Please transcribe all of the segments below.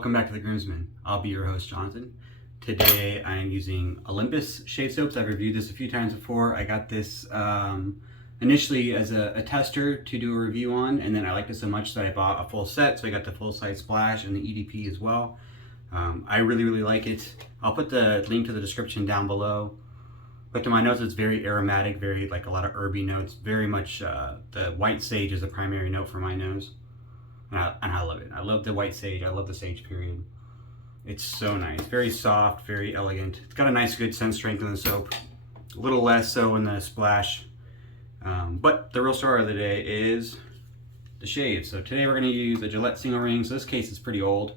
Welcome back to the Groomsman. I'll be your host, Jonathan. Today I am using Olympus shave soaps. I've reviewed this a few times before. I got this initially as a tester to do a review on, and then I liked it so much that I bought a full set, so I got the full size splash and the EDP as well. I really like it. I'll put the link to the description down below. But to my nose, it's very aromatic, very like a lot of herby notes, very much the white sage is the primary note for my nose. And I love it. I love the white sage. I love the sage period. It's so nice. Very soft, very elegant. It's got a nice, good scent strength in the soap. A little less so in the splash. But the real star of the day is the shave. So today we're going to use a Gillette Single Ring. So this case is pretty old.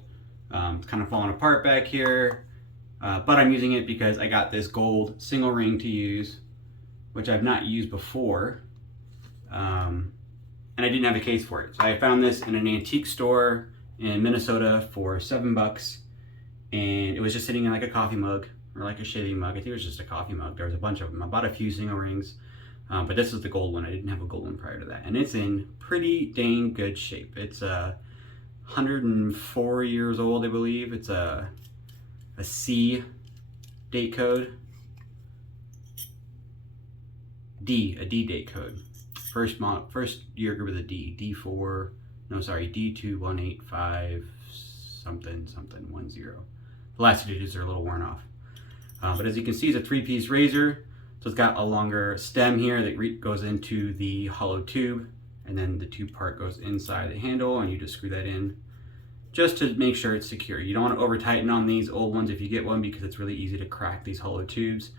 It's kind of falling apart back here. But I'm using it because I got this gold single ring to use, which I've not used before. And I didn't have a case for it. So I found this in an antique store in Minnesota for $7. And it was just sitting in like a coffee mug or like a shaving mug. I think it was just a coffee mug. There was a bunch of them. I bought a few single rings, but this is the gold one. I didn't have a gold one prior to that. And it's in pretty dang good shape. It's 104 years old, I believe. It's a C date code. A D date code. First year group of the D4, no sorry, D2185 something 10. The last two digits are a little worn off. But as you can see, it's a 3-piece razor. So it's got a longer stem here that goes into the hollow tube, and then the tube part goes inside the handle, and you just screw that in just to make sure it's secure. You don't want to over tighten on these old ones if you get one, because it's really easy to crack these hollow tubes.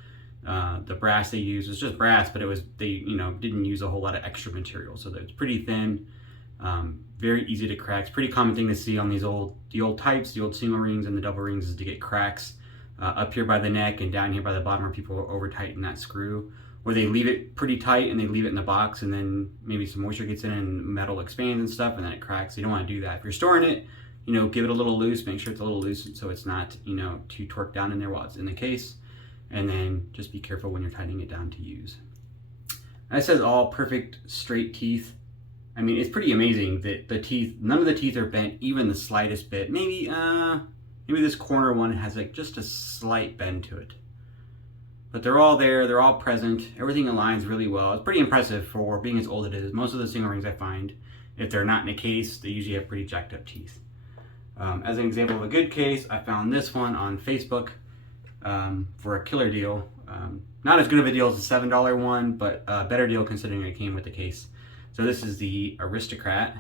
The brass they use was just brass, but they didn't use a whole lot of extra material, so that it's pretty thin, very easy to crack. It's a pretty common thing to see on the old types, the old single rings and the double rings, is to get cracks up here by the neck and down here by the bottom where people over tighten that screw, or they leave it pretty tight and they leave it in the box, and then maybe some moisture gets in and metal expands and stuff, and then it cracks. You don't want to do that. If you're storing it, give it a little loose. Make sure it's a little loose so it's not too torqued down in there while it's in the case. And then just be careful when you're tightening it down to use. And it says all perfect straight teeth. I mean, it's pretty amazing that the teeth, none of the teeth are bent even the slightest bit. Maybe this corner one has like just a slight bend to it. But they're all there, they're all present. Everything aligns really well. It's pretty impressive for being as old as it is. Most of the single rings I find, if they're not in a case, they usually have pretty jacked up teeth. As an example of a good case, I found this one on Facebook. For a killer deal. Not as good of a deal as the $7 one, but a better deal considering it came with the case. So this is the Aristocrat.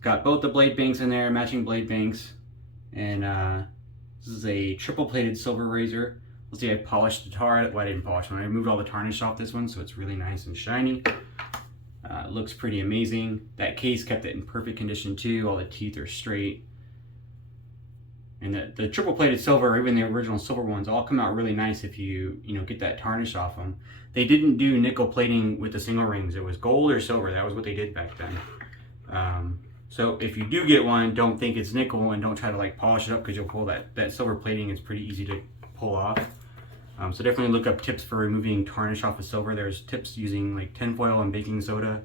Got both the blade banks in there, matching blade banks. And this is a triple plated silver razor. Let's see, I polished the tar. Well, I didn't polish one. I removed all the tarnish off this one, so it's really nice and shiny. Looks pretty amazing. That case kept it in perfect condition too. All the teeth are straight. And the triple plated silver, or even the original silver ones, all come out really nice if you get that tarnish off them. They didn't do nickel plating with the single rings. It was gold or silver. That was what they did back then. So if you do get one, don't think it's nickel, and don't try to like polish it up, because you'll pull that silver plating. It's pretty easy to pull off. So definitely look up tips for removing tarnish off of silver. There's tips using like tinfoil and baking soda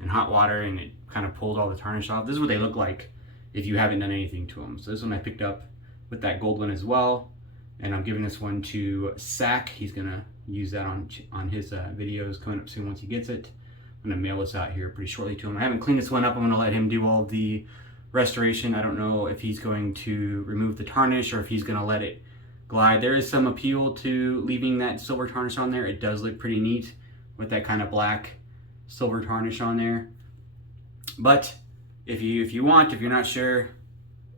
and hot water, and it kind of pulls all the tarnish off. This is what they look like if you haven't done anything to them. So this one I picked up with that gold one as well, and I'm giving this one to Sack. He's gonna use that on his videos coming up soon once he gets it. I'm gonna mail this out here pretty shortly to him. I haven't cleaned this one up. I'm gonna let him do all the restoration. I don't know if he's going to remove the tarnish or if he's gonna let it glide. There is some appeal to leaving that silver tarnish on there. It does look pretty neat with that kind of black silver tarnish on there. But if you're not sure,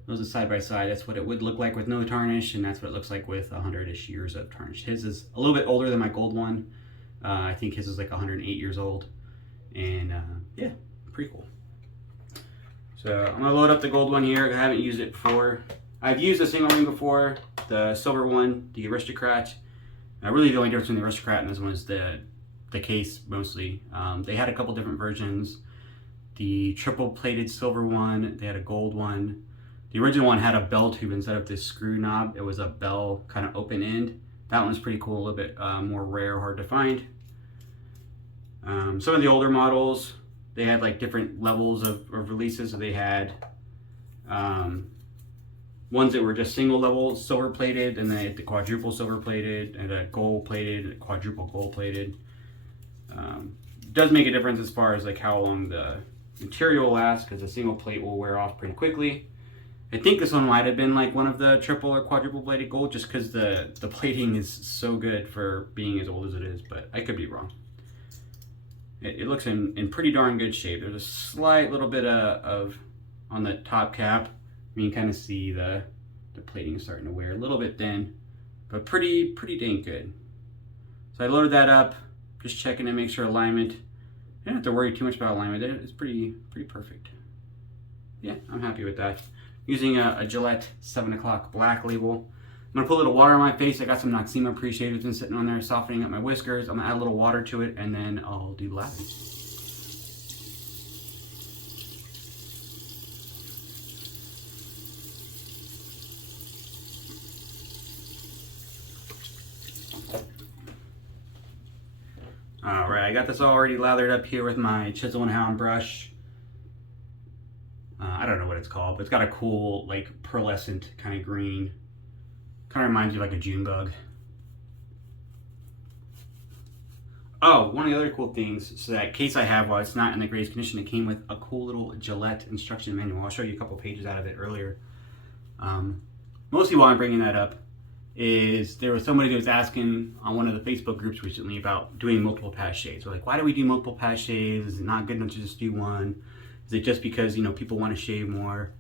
those are side by side. That's what it would look like with no tarnish, and that's what it looks like with 100-ish years of tarnish. His is a little bit older than my gold one. I think his is like 108 years old, and yeah, pretty cool. So I'm gonna load up the gold one here. I haven't used it before. I've used a single ring before, the silver one, the Aristocrat. Really the only difference between the Aristocrat and this one is the case mostly. They had a couple different versions. The triple plated silver one, they had a gold one. The original one had a bell tube instead of this screw knob. It was a bell kind of open end. That one was pretty cool, a little bit more rare, hard to find. Some of the older models, they had like different levels of releases. So they had Ones that were just single level silver plated, and then the quadruple silver plated, and a gold plated, a quadruple gold plated. Does make a difference as far as like how long the material lasts, because a single plate will wear off pretty quickly. I think this one might have been like one of the triple or quadruple plated gold, just because the plating is so good for being as old as it is, but I could be wrong. It looks in pretty darn good shape. There's a slight little bit of on the top cap. You can kind of see the plating is starting to wear a little bit thin, but pretty dang good. So I loaded that up, just checking to make sure alignment. I don't have to worry too much about alignment. It's pretty perfect. Yeah, I'm happy with that. Using a Gillette 7 o'clock black label. I'm gonna put a little water on my face. I got some Noxzema Preshave that's been sitting on there, softening up my whiskers. I'm gonna add a little water to it, and then I'll do the lather. All right, I got this already lathered up here with my Chisel and Hound brush. I don't know what it's called, but it's got a cool, like, pearlescent kind of green. Kind of reminds you of like a June bug. Oh, one of the other cool things, so that case I have, while it's not in the greatest condition, it came with a cool little Gillette instruction manual. I'll show you a couple pages out of it earlier. Mostly why I'm bringing that up is there was somebody that was asking on one of the Facebook groups recently about doing multiple pass shaves. So like, why do we do multiple pass shaves? Is it not good enough to just do one? Is it just because, you know, people want to shave more?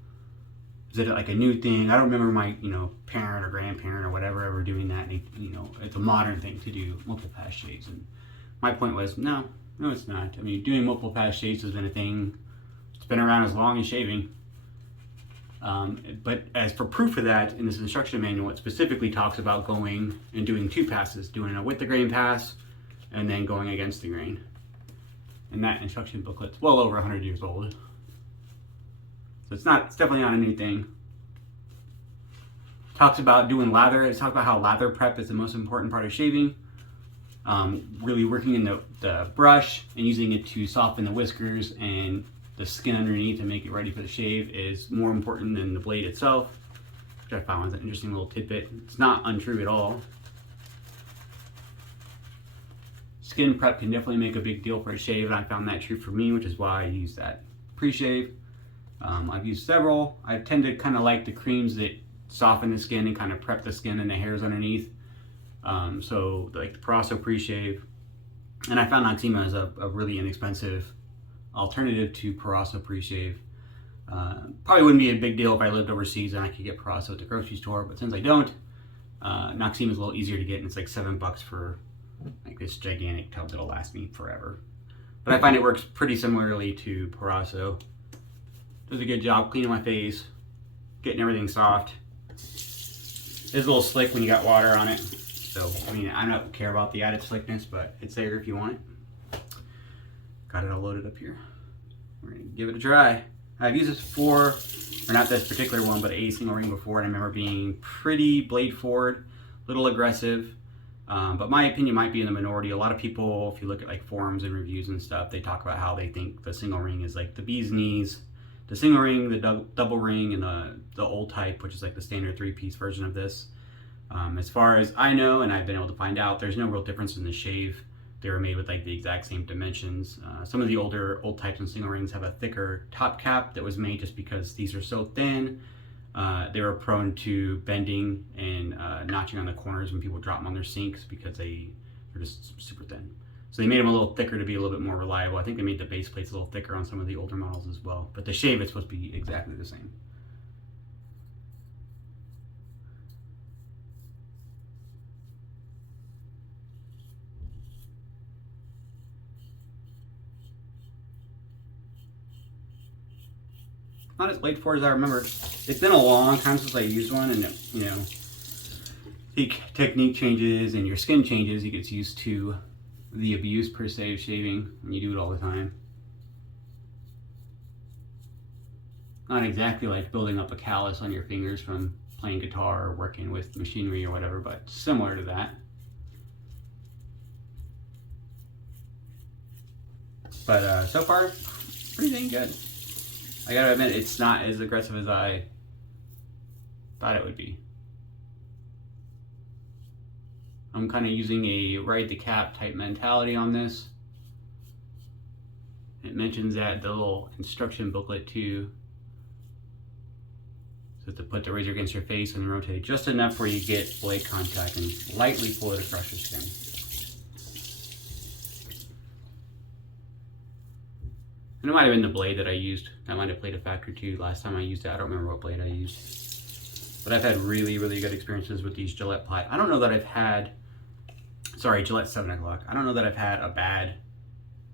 Is it like a new thing? I don't remember my, you know, parent or grandparent or whatever ever doing that. And, you know, it's a modern thing to do multiple pass shaves. And my point was, no, it's not. I mean, doing multiple pass shaves has been a thing. It's been around as long as shaving. But as for proof of that, in this instruction manual, it specifically talks about going and doing 2 passes, doing a with the grain pass and then going against the grain. And that instruction booklet's well over 100 years old. So it's definitely not a new thing. Talks about doing lather. It talks about how lather prep is the most important part of shaving. Really working in the brush and using it to soften the whiskers and the skin underneath and make it ready for the shave is more important than the blade itself, which I found was an interesting little tidbit. It's not untrue at all. Skin prep can definitely make a big deal for a shave, and I found that true for me, which is why I use that pre-shave. I've used several. I tend to kind of like the creams that soften the skin and kind of prep the skin and the hairs underneath. So like the Proraso pre-shave. And I found Noxzema as a really inexpensive alternative to Proraso pre-shave. Probably wouldn't be a big deal if I lived overseas and I could get Proraso at the grocery store, but since I don't, Noxzema is a little easier to get, and it's like $7 for like this gigantic tub that'll last me forever. But I find it works pretty similarly to Proraso. Does a good job cleaning my face, getting everything soft. It's a little slick when you got water on it. So, I mean, I don't care about the added slickness, but it's there if you want it. Got it all loaded up here. We're gonna give it a try. I've used this before, or not this particular one, but A&E Single Ring before, and I remember being pretty blade forward, a little aggressive. But my opinion might be in the minority. A lot of people, if you look at like forums and reviews and stuff, they talk about how they think the single ring is like the bee's knees. The single ring, the double ring, and the old type, which is like the standard 3-piece version of this. As far as I know, and I've been able to find out, there's no real difference in the shave. They were made with like the exact same dimensions. Some of the old types and single rings have a thicker top cap that was made just because these are so thin. They were prone to bending and notching on the corners when people drop them on their sinks because they're just super thin. So they made them a little thicker to be a little bit more reliable. I think they made the base plates a little thicker on some of the older models as well. But the shave is supposed to be exactly the same. Not as blade forward as I remember. It's been a long time since I used one, and you know, the technique changes and your skin changes. You get used to the abuse per se of shaving when you do it all the time. Not exactly like building up a callus on your fingers from playing guitar or working with machinery or whatever, but similar to that. But so far, pretty dang good. I gotta admit, it's not as aggressive as I thought it would be. I'm kind of using a ride the cap type mentality on this. It mentions that the little instruction booklet too. So to put the razor against your face and rotate just enough where you get blade contact and lightly pull it across your skin. And it might have been the blade that I used. That might have played a factor too. Last time I used it, I don't remember what blade I used. But I've had really, really good experiences with these Gillette plat. I don't know that I've had, sorry, Gillette 7 o'clock. I don't know that I've had a bad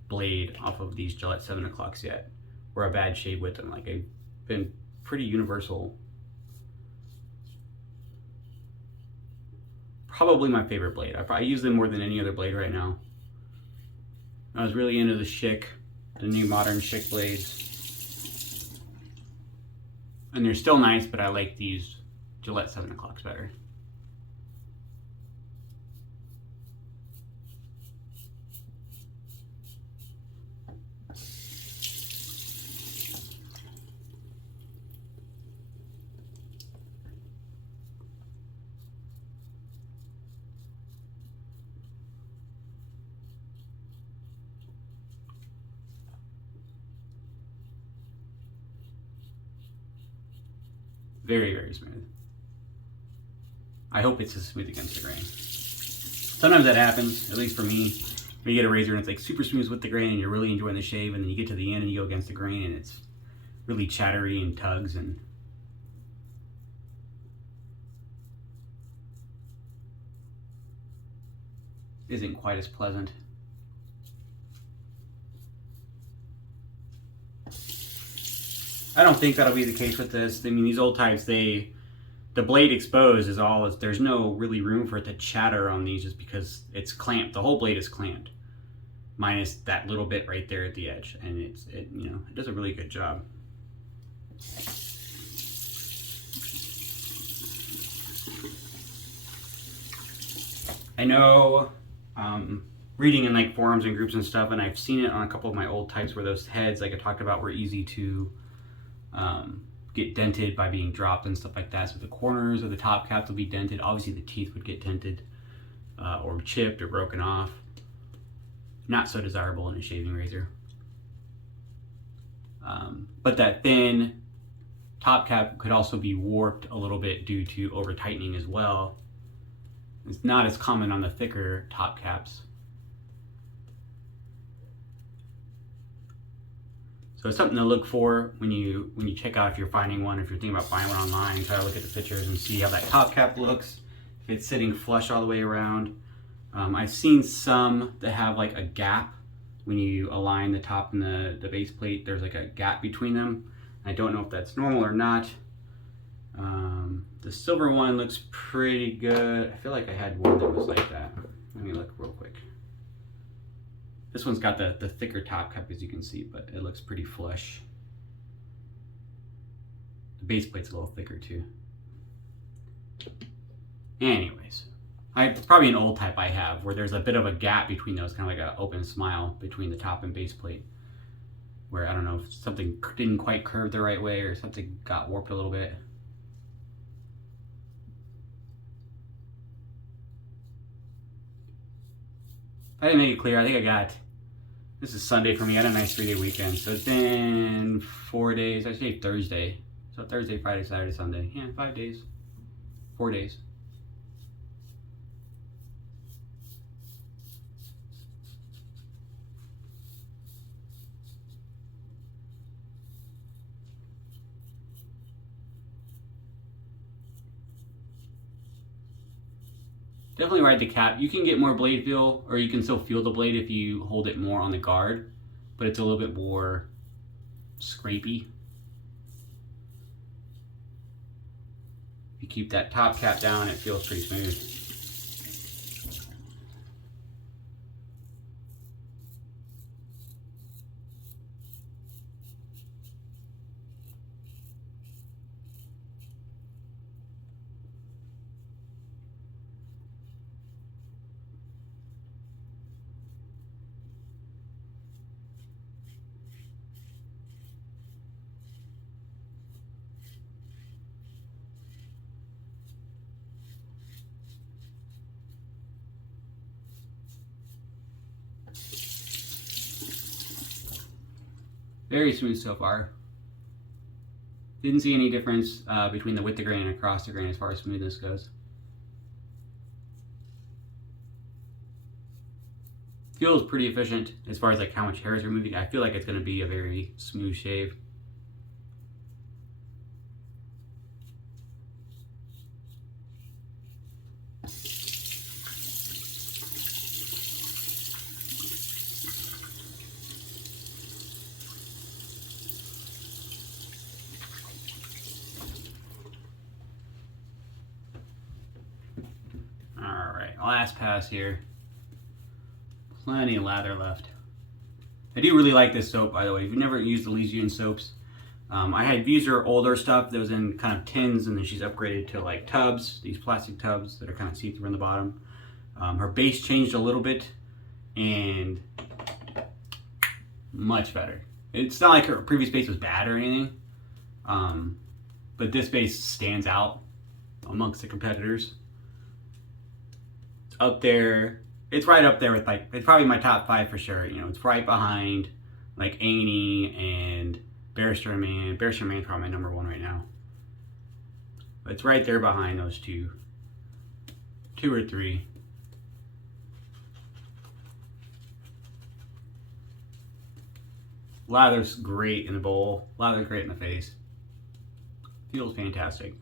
blade off of these Gillette 7 o'clocks yet, or a bad shave with them. Like, I've been pretty universal. Probably my favorite blade. I probably use them more than any other blade right now. I was really into the Schick, the new modern Schick blades. And they're still nice, but I like these Gillette 7 o'clocks better. Very, very smooth. I hope it's as smooth against the grain. Sometimes that happens, at least for me. When you get a razor and it's like super smooth with the grain and you're really enjoying the shave, and then you get to the end and you go against the grain and it's really chattery and tugs and isn't quite as pleasant. I don't think that'll be the case with this. I mean, these old types, the blade exposed is all, there's no really room for it to chatter on these just because it's clamped. The whole blade is clamped, minus that little bit right there at the edge. And it does a really good job. I know, reading in like forums and groups and stuff, and I've seen it on a couple of my old types where those heads, like I talked about, were easy to get dented by being dropped and stuff like that. So the corners of the top caps will be dented. Obviously the teeth would get dented or chipped or broken off. Not so desirable in a shaving razor. But that thin top cap could also be warped a little bit due to over tightening as well. It's not as common on the thicker top caps. So it's something to look for when you check out if you're finding one, if you're thinking about buying one online. Try to look at the pictures and see how that top cap looks, if it's sitting flush all the way around. I've seen some that have like a gap when you align the top and the base plate. There's like a gap between them. I don't know if that's normal or not. The silver one looks pretty good. I feel like I had one that was like that. Let me look real quick. This one's got the thicker top cap, as you can see, but it looks pretty flush. The base plate's a little thicker too. Anyways, probably an old type I have where there's a bit of a gap between those, kind of like an open smile between the top and base plate, where I don't know if something didn't quite curve the right way or something got warped a little bit. I didn't make it clear. I think this is Sunday for me. I had a nice 3-day weekend. So it's been 4 days. I say Thursday. So Thursday, Friday, Saturday, Sunday. Yeah, 5 days. 4 days. Definitely ride the cap. You can get more blade feel, or you can still feel the blade if you hold it more on the guard, but it's a little bit more scrapey. If you keep that top cap down, it feels pretty smooth. Very smooth so far. Didn't see any difference between the with the grain and across the grain as far as smoothness goes. Feels pretty efficient as far as like how much hair is removing. I feel like it's going to be a very smooth shave. Alright, last pass here. Plenty of lather left. I do really like this soap, by the way. If you've never used Elysian soaps, I had used her older stuff that was in kind of tins, and then she's upgraded to like tubs, these plastic tubs that are kind of see-through on the bottom. Her base changed a little bit, and much better. It's not like her previous base was bad or anything, but this base stands out amongst the competitors. It's up there. It's right up there with like, it's probably my top 5 for sure. You know, it's right behind like A&E and Barrister Man. Barrister Man's probably my #1 right now. But it's right there behind those two or three. Lather's great in the bowl. Lather's great in the face. Feels fantastic.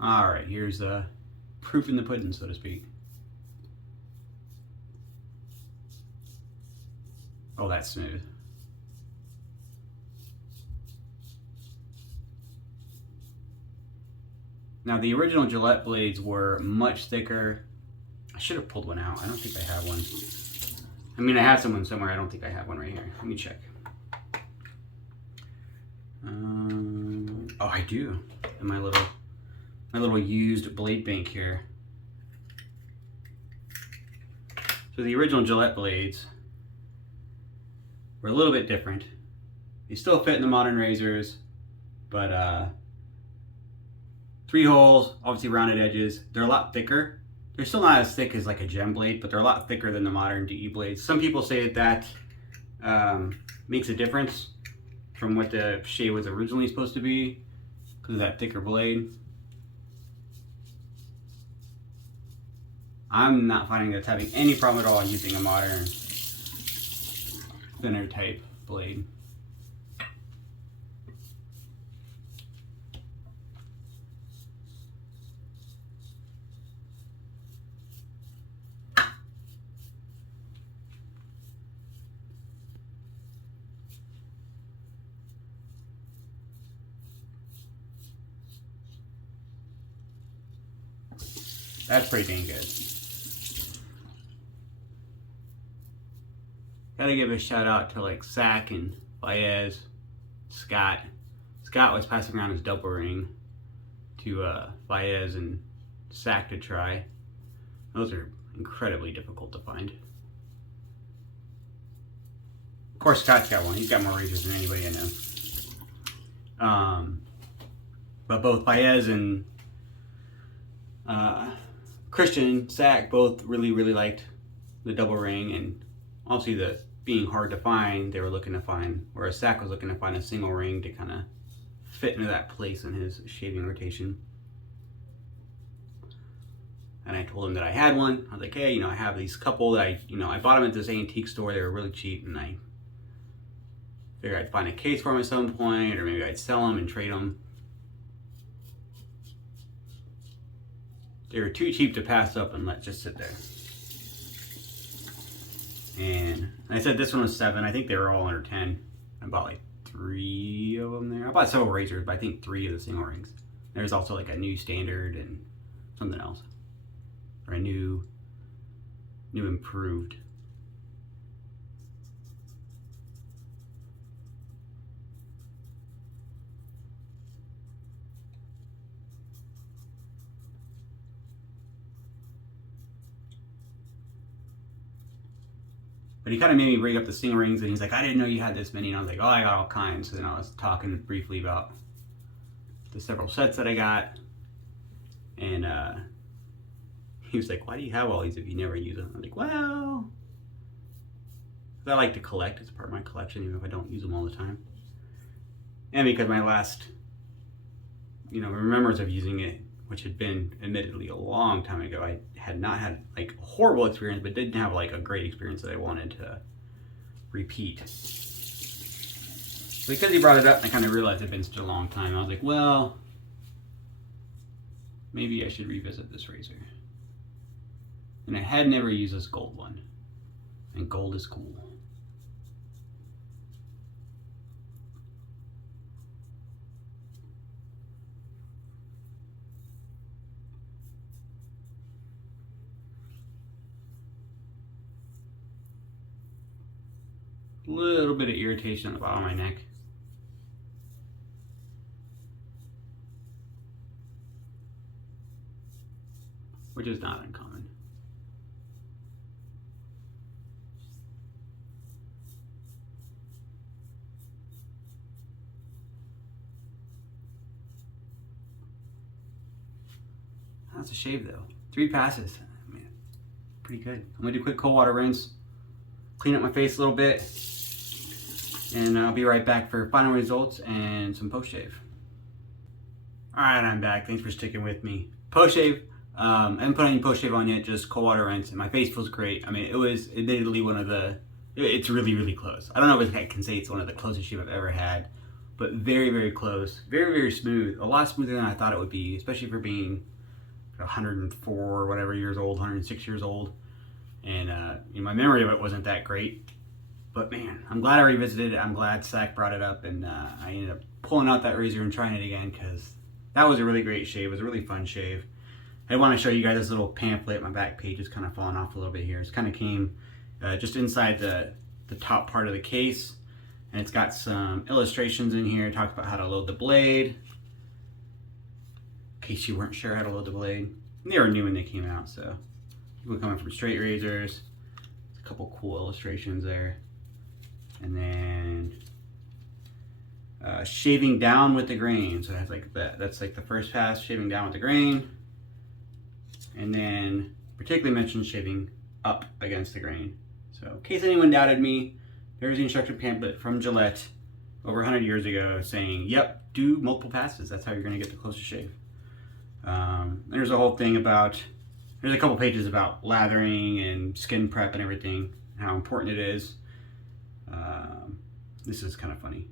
All right, here's proof in the pudding, so to speak. Oh, that's smooth. Now, the original Gillette blades were much thicker. I should have pulled one out. I don't think I have one. I mean, I have someone somewhere. I don't think I have one right here. Let me check. Oh, I do. In my little used blade bank here. So the original Gillette blades were a little bit different. They still fit in the modern razors, but 3 holes, obviously rounded edges. They're a lot thicker. They're still not as thick as like a gem blade, but they're a lot thicker than the modern DE blades. Some people say that makes a difference from what the shave was originally supposed to be because of that thicker blade. I'm not finding that's having any problem at all using a modern thinner type blade. That's pretty dang good. Gotta give a shout out to like Zach and Baez, Scott. Scott was passing around his double ring to Baez and Zach to try. Those are incredibly difficult to find. Of course, Scott's got one. He's got more razors than anybody I know. But both Baez and Christian, Zach, both really liked the double ring, and obviously the being hard to find, they were looking to find, whereas Zach was looking to find a single ring to kind of fit into that place in his shaving rotation. And I told him that I had one. I was like, hey, I have these couple that I bought them at this antique store. They were really cheap, and I figured I'd find a case for them at some point, or maybe I'd sell them and trade them. They were too cheap to pass up and let just sit there. And I said this one was 7. I think they were all under 10. I bought like 3 of them there. I bought several razors, but I think 3 of the single rings. There's also like a new standard and something else. Or a new improved. But he kind of made me rig up the single rings, and he's like, I didn't know you had this many. And I was like, oh, I got all kinds. So then I was talking briefly about the several sets that I got. And he was like, why do you have all these if you never use them? I'm like, well, I like to collect. It's part of my collection, even if I don't use them all the time. And because my last, remembrance of using it, which had been admittedly a long time ago, I had not had like a horrible experience, but didn't have like a great experience that I wanted to repeat. So because he brought it up, I kind of realized it'd been such a long time. I was like, well, maybe I should revisit this razor. And I had never used this gold one. And gold is cool. Little bit of irritation on the bottom of my neck. Which is not uncommon. That's a shave though. 3 passes. Man, pretty good. I'm gonna do a quick cold water rinse, clean up my face a little bit, and I'll be right back for final results and some post shave. All right, I'm back. Thanks for sticking with me. Post shave. I haven't put any post shave on yet, just cold water rinse, and my face feels great. I mean, it was admittedly it's really, really close. I don't know if I can say it's one of the closest shave I've ever had, but very, very close. Very, very smooth. A lot smoother than I thought it would be, especially for being 104 or whatever years old, 106 years old. And my memory of it wasn't that great. But man, I'm glad I revisited it. I'm glad Zach brought it up, and I ended up pulling out that razor and trying it again, because that was a really great shave. It was a really fun shave. I want to show you guys this little pamphlet. My back page is kind of falling off a little bit here. It's kind of came just inside the top part of the case, and it's got some illustrations in here. It talks about how to load the blade, in case you weren't sure how to load the blade. And they were new when they came out, so people coming from straight razors. There's a couple cool illustrations there. And then shaving down with the grain. So that's like that's like the first pass, shaving down with the grain. And then particularly mentioned shaving up against the grain. So in case anyone doubted me, there's the instruction pamphlet from Gillette over 100 years ago saying, yep, do multiple passes. That's how you're gonna get the closest shave. There's a whole thing about, there's a couple pages about lathering and skin prep and everything, how important it is. This is kind of funny.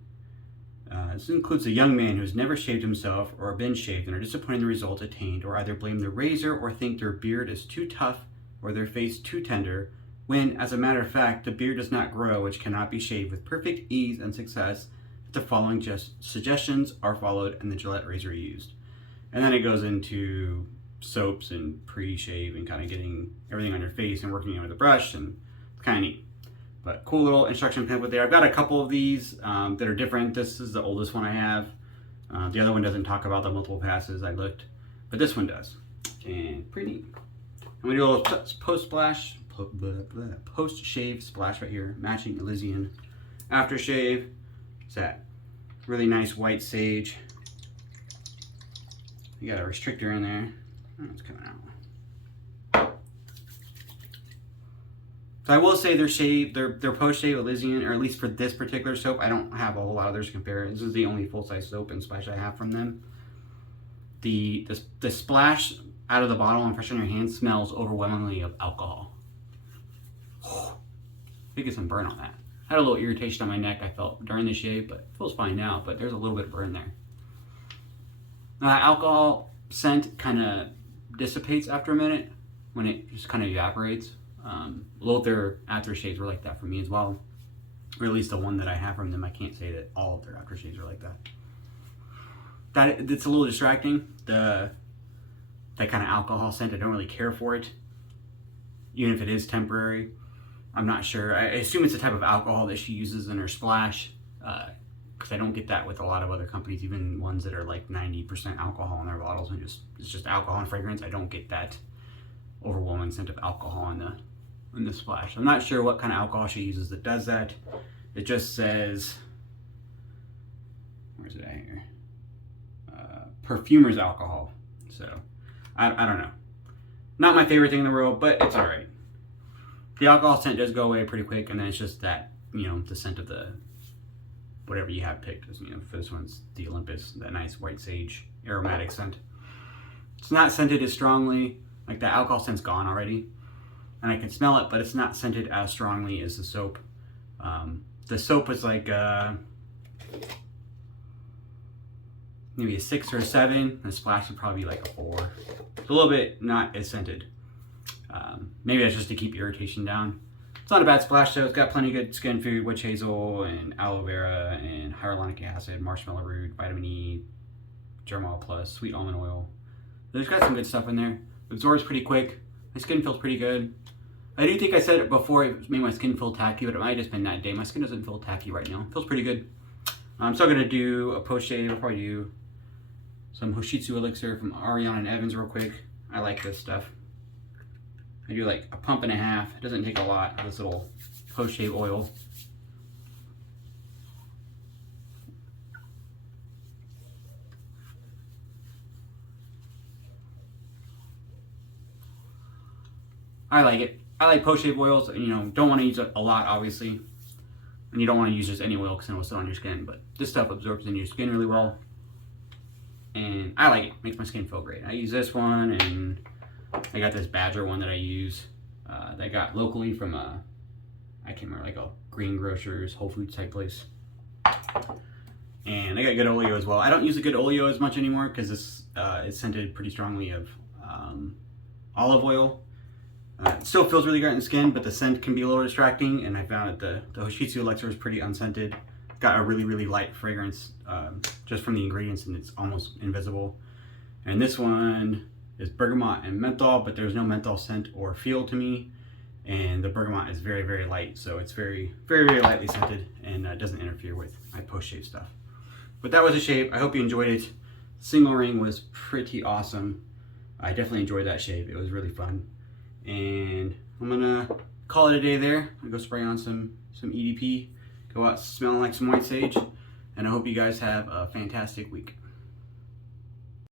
This includes a young man who's never shaved himself or been shaved and are disappointed in the results attained, or either blame the razor or think their beard is too tough or their face too tender, when, as a matter of fact, the beard does not grow, which cannot be shaved with perfect ease and success if the following suggestions are followed and the Gillette razor used. And then it goes into soaps and pre-shave and kind of getting everything on your face and working it with a brush, and it's kind of neat. But cool little instruction pamphlet there. I've got a couple of these that are different. This is the oldest one I have. The other one doesn't talk about the multiple passes, I looked, but this one does. And pretty neat. I'm gonna do a little post-shave splash right here, matching Elysian aftershave. It's that really nice white sage. You got a restrictor in there. Oh, it's coming out. So I will say their post-shave Elysian, or at least for this particular soap, I don't have a whole lot of others to compare. This is the only full-size soap and splash I have from them. The splash out of the bottle and fresh on your hands smells overwhelmingly of alcohol. I think it's some burn on that. I had a little irritation on my neck I felt during the shave, but it feels fine now, but there's a little bit of burn there. Now, that alcohol scent kind of dissipates after a minute when it just kind of evaporates. Both their aftershaves were like that for me as well, or at least the one that I have from them. I can't say that all of their aftershaves are like that. It's a little distracting. That kind of alcohol scent, I don't really care for it, even if it is temporary. I'm not sure. I assume it's the type of alcohol that she uses in her splash, because I don't get that with a lot of other companies, even ones that are like 90% alcohol in their bottles and it's just alcohol and fragrance. I don't get that overwhelming scent of alcohol in the splash. I'm not sure what kind of alcohol she uses that does that. It just says, where's it at here? perfumer's alcohol. So I don't know. Not my favorite thing in the world, but it's all right. The alcohol scent does go away pretty quick, and then it's just that, you know, the scent of the whatever you have picked. You know, for this one's the Olympus, that nice white sage aromatic scent. It's not scented as strongly. Like, the alcohol scent's gone already, and I can smell it, but it's not scented as strongly as the soap. The soap was like maybe a 6 or a 7. The splash would probably be like a 4. It's a little bit not as scented. Maybe that's just to keep irritation down. It's not a bad splash though. It's got plenty of good skin food, witch hazel and aloe vera and hyaluronic acid, marshmallow root, vitamin E, germol plus, sweet almond oil. There's got some good stuff in there. Absorbs pretty quick. My skin feels pretty good. I do think I said it before, it made my skin feel tacky, but it might have just been that day. My skin doesn't feel tacky right now. It feels pretty good. I'm still gonna do a post shave. I'll probably do some Hoshitsu elixir from Ariana and Evans real quick. I like this stuff. I do like a pump and a half. It doesn't take a lot of this little post shave oil. I like it. I like post shave oils. You know, don't want to use it a lot, obviously, and you don't want to use just any oil because it will sit on your skin. But this stuff absorbs in your skin really well, and I like it. Makes my skin feel great. I use this one, and I got this Badger one that I use. That I got locally from I can't remember, like a greengrocers, Whole Foods type place. And I got good oleo as well. I don't use a good oleo as much anymore because this is scented pretty strongly of olive oil. It still feels really great in the skin, but the scent can be a little distracting, and I found that the Hoshitsu elixir is pretty unscented. Got a really, really light fragrance just from the ingredients, and it's almost invisible. And this one is bergamot and menthol, but there's no menthol scent or feel to me. And the bergamot is very, very light, so it's very, very, very lightly scented, and doesn't interfere with my post-shave stuff. But that was a shave. I hope you enjoyed it. Single ring was pretty awesome. I definitely enjoyed that shave. It was really fun. And I'm gonna call it a day there. I'm gonna go spray on some EDP, go out smelling like some white sage, and I hope you guys have a fantastic week.